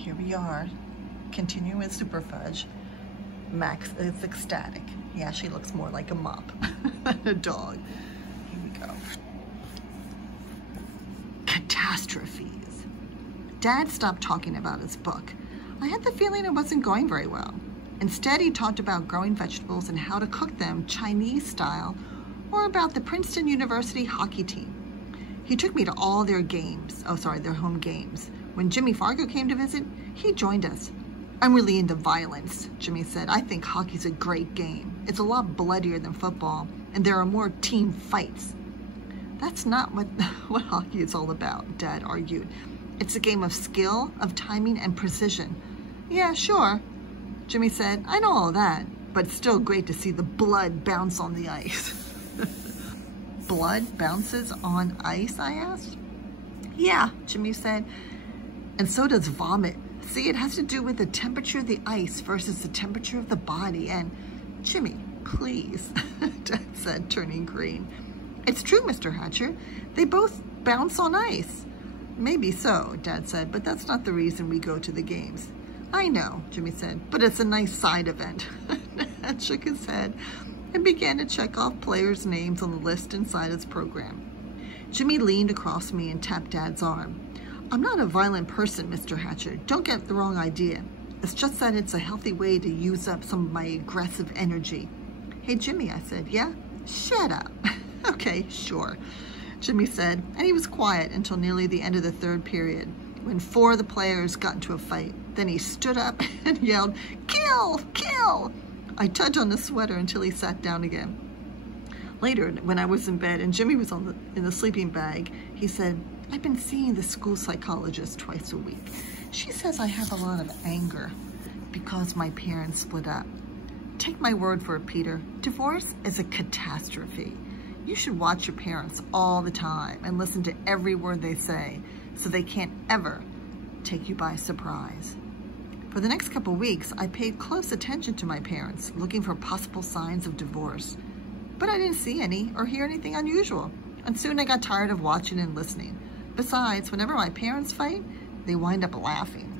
Here we are, continuing with Superfudge. Max is ecstatic. He actually looks more like a mop than a dog. Here we go. Catastrophes. Dad stopped talking about his book. I had the feeling it wasn't going very well. Instead, he talked about growing vegetables and how to cook them Chinese style, or about the Princeton University hockey team. He took me to all their games, their home games. When Jimmy Fargo came to visit, he joined us. I'm really into violence, Jimmy said. I think hockey's a great game. It's a lot bloodier than football, and there are more team fights. That's not what hockey is all about, Dad argued. It's a game of skill, of timing, and precision. Yeah, sure, Jimmy said. I know all that, but it's still great to see the blood bounce on the ice. Blood bounces on ice, I asked. Yeah, Jimmy said, and so does vomit. See, it has to do with the temperature of the ice versus the temperature of the body. And Jimmy, please, Dad said, turning green. It's true, Mr. Hatcher. They both bounce on ice. Maybe so, Dad said, but that's not the reason we go to the games. I know, Jimmy said, but it's a nice side event. Dad shook his head and began to check off players' names on the list inside his program. Jimmy leaned across me and tapped Dad's arm. I'm not a violent person, Mr. Hatcher. Don't get the wrong idea. It's just that it's a healthy way to use up some of my aggressive energy. Hey, Jimmy, I said, yeah? Shut up. Okay, sure, Jimmy said, and he was quiet until nearly the end of the third period, when 4 of the players got into a fight. Then he stood up and yelled, "Kill! Kill!" I tugged on his sweater until he sat down again. Later, when I was in bed and Jimmy was in the sleeping bag, he said, I've been seeing the school psychologist twice a week. She says I have a lot of anger because my parents split up. Take my word for it, Peter. Divorce is a catastrophe. You should watch your parents all the time and listen to every word they say so they can't ever take you by surprise. For the next couple weeks, I paid close attention to my parents, looking for possible signs of divorce. But I didn't see any or hear anything unusual, and soon I got tired of watching and listening. Besides, whenever my parents fight, they wind up laughing.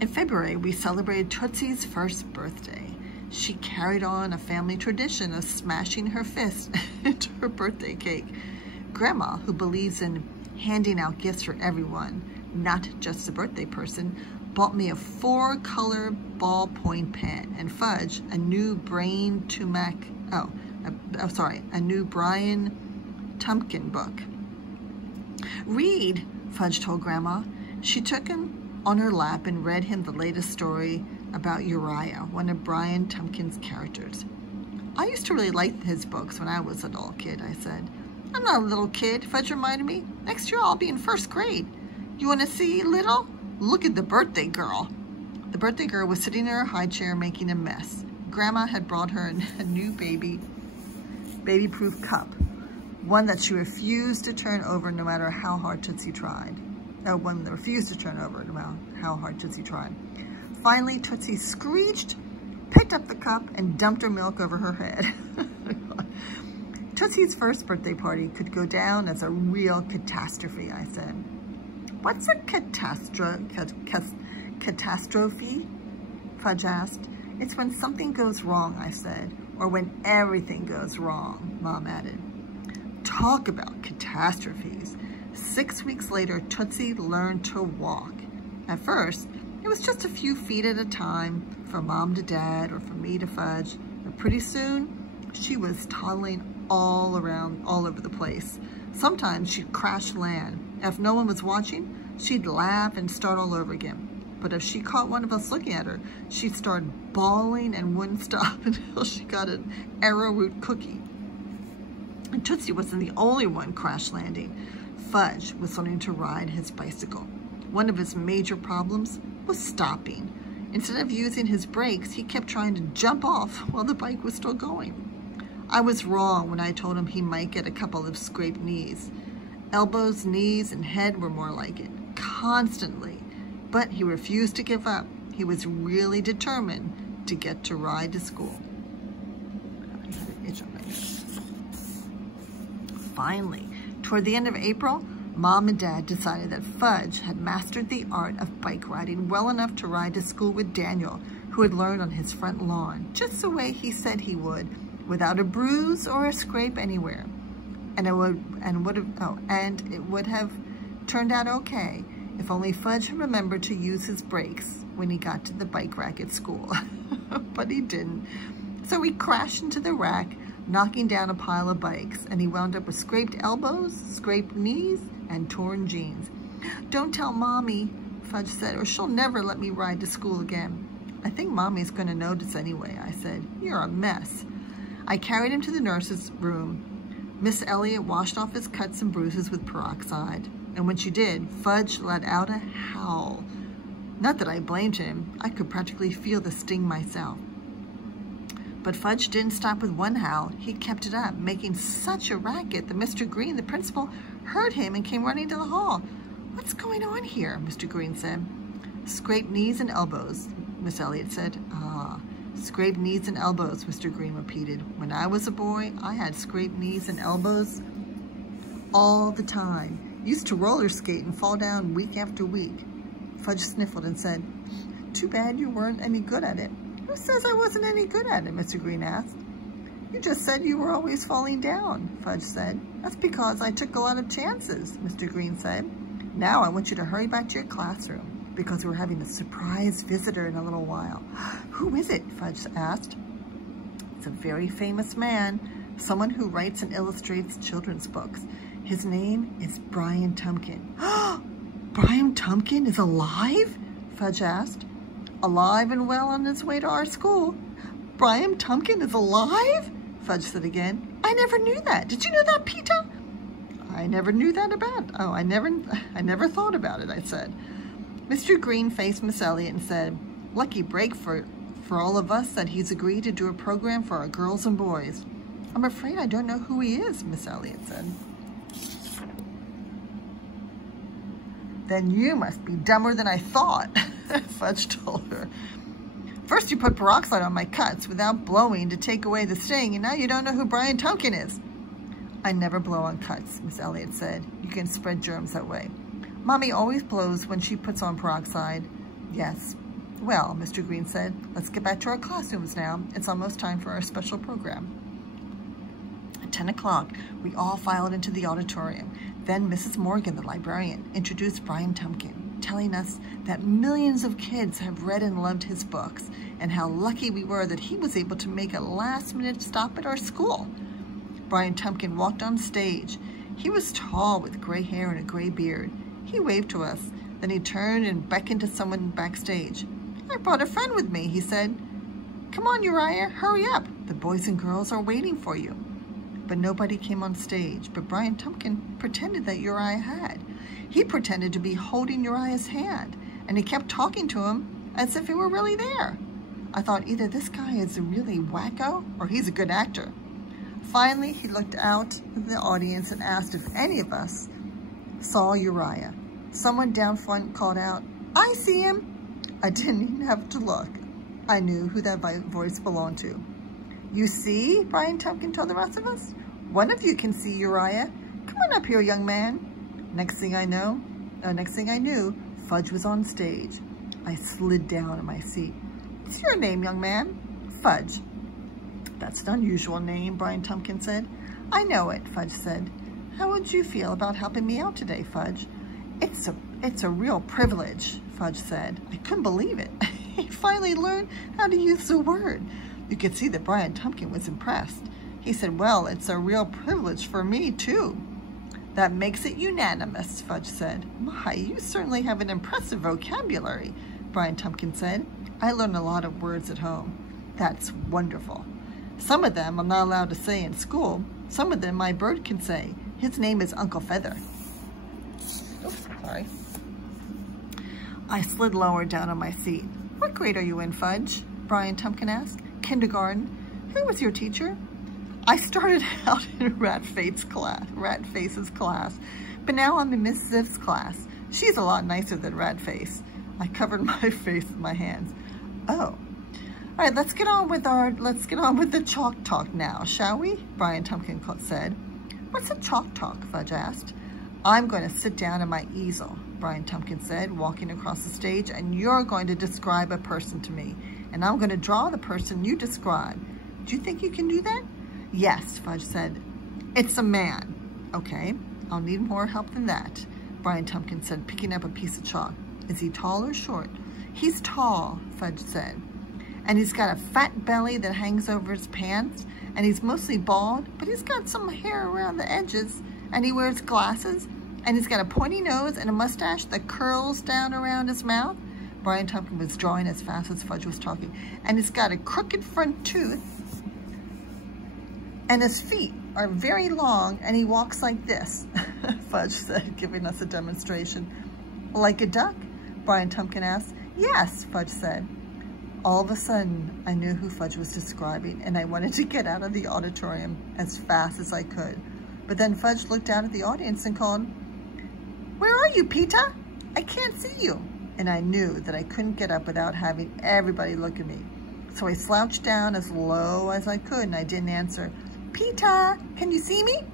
In February, we celebrated Tootsie's first birthday. She carried on a family tradition of smashing her fist into her birthday cake. Grandma, who believes in handing out gifts for everyone, not just the birthday person, bought me a 4-color ballpoint pen, and Fudge a new Brian Tumpkin book. Read, Fudge told Grandma. She took him on her lap and read him the latest story about Uriah, one of Brian Tumpkin's characters. I used to really like his books when I was a little kid, I said. I'm not a little kid, Fudge reminded me. Next year I'll be in 1st grade. You want to see little? Look at the birthday girl. The birthday girl was sitting in her high chair making a mess. Grandma had brought her a new baby-proof cup, one that she refused to turn over no matter how hard Tootsie tried. One that refused to turn over no matter how hard Tootsie tried. Finally, Tootsie screeched, picked up the cup, and dumped her milk over her head. Tootsie's first birthday party could go down as a real catastrophe, I said. What's a catastrophe? Fudge asked. It's when something goes wrong, I said, or when everything goes wrong, Mom added. Talk about catastrophes. 6 weeks later, Tootsie learned to walk. At first, it was just a few feet at a time, from Mom to Dad or from me to Fudge, but pretty soon, she was toddling all over the place. Sometimes she'd crash land. If no one was watching, she'd laugh and start all over again. But if she caught one of us looking at her, she'd start bawling and wouldn't stop until she got an arrowroot cookie. And Tootsie wasn't the only one crash landing. Fudge was learning to ride his bicycle. One of his major problems was stopping. Instead of using his brakes, he kept trying to jump off while the bike was still going. I was wrong when I told him he might get a couple of scraped knees. Elbows, knees, and head were more like it, constantly. But he refused to give up. He was really determined to get to ride to school. I had an itch on my nose. Finally, toward the end of April, Mom and Dad decided that Fudge had mastered the art of bike riding well enough to ride to school with Daniel, who had learned on his front lawn, just the way he said he would, without a bruise or a scrape anywhere. And it would have turned out okay if only Fudge had remembered to use his brakes when he got to the bike rack at school. But he didn't. So he crashed into the rack, knocking down a pile of bikes, and he wound up with scraped elbows, scraped knees, and torn jeans. "Don't tell Mommy," Fudge said, "or she'll never let me ride to school again." "I think Mommy's going to notice anyway," I said. "You're a mess." I carried him to the nurse's room. Miss Elliott washed off his cuts and bruises with peroxide, and when she did, Fudge let out a howl. Not that I blamed him. I could practically feel the sting myself. But Fudge didn't stop with one howl. He kept it up, making such a racket that Mr. Green, the principal, heard him and came running to the hall. "What's going on here?" Mr. Green said. "Scraped knees and elbows," Miss Elliott said. "Ah, scraped knees and elbows," Mr. Green repeated. "When I was a boy, I had scraped knees and elbows all the time. Used to roller skate and fall down week after week." Fudge sniffled and said, "Too bad you weren't any good at it." "Who says I wasn't any good at it?" Mr. Green asked. "You just said you were always falling down," Fudge said. "That's because I took a lot of chances," Mr. Green said. "Now I want you to hurry back to your classroom, because we're having a surprise visitor in a little while." "Who is it?" Fudge asked. "It's a very famous man, someone who writes and illustrates children's books. His name is Brian Tumpkin." "Brian Tumpkin is alive?" Fudge asked. "Alive and well on his way to our school." "Brian Tumpkin is alive?" Fudge said again. "I never knew that. Did you know that, Peter?" "I never knew that about. Oh, I never thought about it," I said. Mr. Green faced Miss Elliott and said, "Lucky break for all of us that he's agreed to do a program for our girls and boys." "I'm afraid I don't know who he is," Miss Elliott said. "Then you must be dumber than I thought," Fudge told her. "First you put peroxide on my cuts without blowing to take away the sting, and now you don't know who Brian Tumpkin is." "I never blow on cuts," Miss Elliott said. "You can spread germs that way." "Mommy always blows when she puts on peroxide." "Yes. Well," Mr. Green said, "let's get back to our classrooms now. It's almost time for our special program." At 10 o'clock, we all filed into the auditorium. Then Mrs. Morgan, the librarian, introduced Brian Tumpkin, telling us that millions of kids have read and loved his books, and how lucky we were that he was able to make a last-minute stop at our school. Brian Tumpkin walked on stage. He was tall with gray hair and a gray beard. He waved to us. Then he turned and beckoned to someone backstage. "I brought a friend with me," he said. "Come on, Uriah, hurry up. The boys and girls are waiting for you." But nobody came on stage, but Brian Tumpkin pretended that Uriah had. He pretended to be holding Uriah's hand, and he kept talking to him as if he were really there. I thought either this guy is a really wacko or he's a good actor. Finally, he looked out at the audience and asked if any of us saw Uriah. Someone down front called out, "I see him." I didn't even have to look. I knew who that voice belonged to. "You see," Brian Tumpkin told the rest of us. "One of you can see Uriah. Come on up here, young man." Next thing I knew, Fudge was on stage. I slid down in my seat. "What's your name, young man?" "Fudge." "That's an unusual name," Brian Tumpkin said. "I know it," Fudge said. "How would you feel about helping me out today, Fudge?" It's a real privilege," Fudge said. I couldn't believe it. He finally learned how to use the word. You could see that Brian Tumpkin was impressed. He said, "Well, it's a real privilege for me, too." "That makes it unanimous," Fudge said. "My, you certainly have an impressive vocabulary," Brian Tumpkin said. "I learn a lot of words at home." "That's wonderful. Some of them I'm not allowed to say in school. Some of them my bird can say. His name is Uncle Feather." Oops, sorry. I slid lower down on my seat. "What grade are you in, Fudge?" Brian Tumpkin asked. "Kindergarten." "Who was your teacher?" "I started out in Rat Face's class, but now I'm in Miss Ziv's class. She's a lot nicer than Rat Face." I covered my face with my hands. "Oh. All right, let's get on with the chalk talk now, shall we?" Brian Tumpkin said. "What's a chalk talk?" Fudge asked. I'm going to sit down at my easel, Brian Tumpkin said, walking across the stage, and you're going to describe a person to me, and I'm going to draw the person you describe. Do you think you can do that? Yes, Fudge said. It's a man. Okay, I'll need more help than that, Brian Tumpkin said, picking up a piece of chalk. Is he tall or short? He's tall, Fudge said. And he's got a fat belly that hangs over his pants, and he's mostly bald, but he's got some hair around the edges, and he wears glasses, and he's got a pointy nose and a mustache that curls down around his mouth. Brian Tumpkin was drawing as fast as Fudge was talking. And he's got a crooked front tooth, and his feet are very long, and he walks like this, Fudge said, giving us a demonstration. Like a duck? Brian Tumpkin asked. Yes, Fudge said. All of a sudden, I knew who Fudge was describing, and I wanted to get out of the auditorium as fast as I could. But then Fudge looked out at the audience and called, "Where are you, Peter? I can't see you." And I knew that I couldn't get up without having everybody look at me. So I slouched down as low as I could, and I didn't answer. "Peter, can you see me?"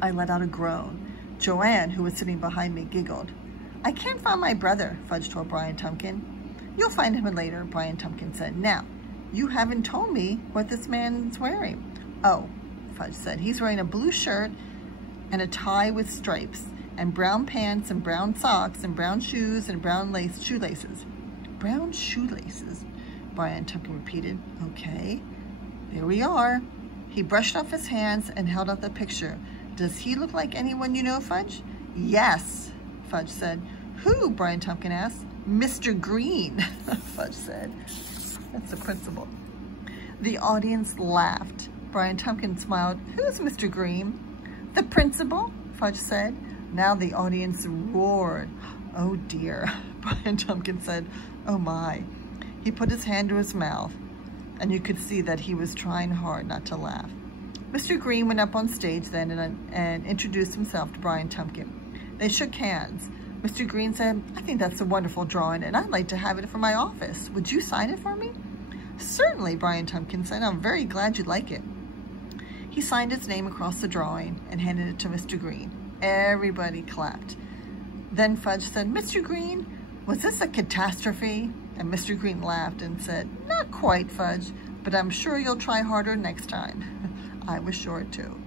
I let out a groan. Joanne, who was sitting behind me, giggled. "I can't find my brother," Fudge told Brian Tumpkin. "You'll find him later," Brian Tumpkin said. "Now, you haven't told me what this man's wearing." "Oh," Fudge said, "he's wearing a blue shirt and a tie with stripes, and brown pants and brown socks and brown shoes and brown shoelaces." "Brown shoelaces," Brian Tumpkin repeated. "Okay, there we are." He brushed off his hands and held out the picture. "Does he look like anyone you know, Fudge?" "Yes," Fudge said. "Who?" Brian Tumpkin asked. "Mr. Green," Fudge said. That's the principal. The audience laughed. Brian Tumpkin smiled. "Who's Mr. Green?" "The principal," Fudge said. Now the audience roared. "Oh dear," Brian Tumpkin said. "Oh my." He put his hand to his mouth, and you could see that he was trying hard not to laugh. Mr. Green went up on stage then and introduced himself to Brian Tumpkin. They shook hands. Mr. Green said, "I think that's a wonderful drawing, and I'd like to have it for my office. Would you sign it for me?" "Certainly," Brian Tumpkin said. "I'm very glad you'd like it." He signed his name across the drawing and handed it to Mr. Green. Everybody clapped. Then Fudge said, "Mr. Green, was this a catastrophe?" And Mr. Green laughed and said, "Not quite, Fudge, but I'm sure you'll try harder next time." I was sure too.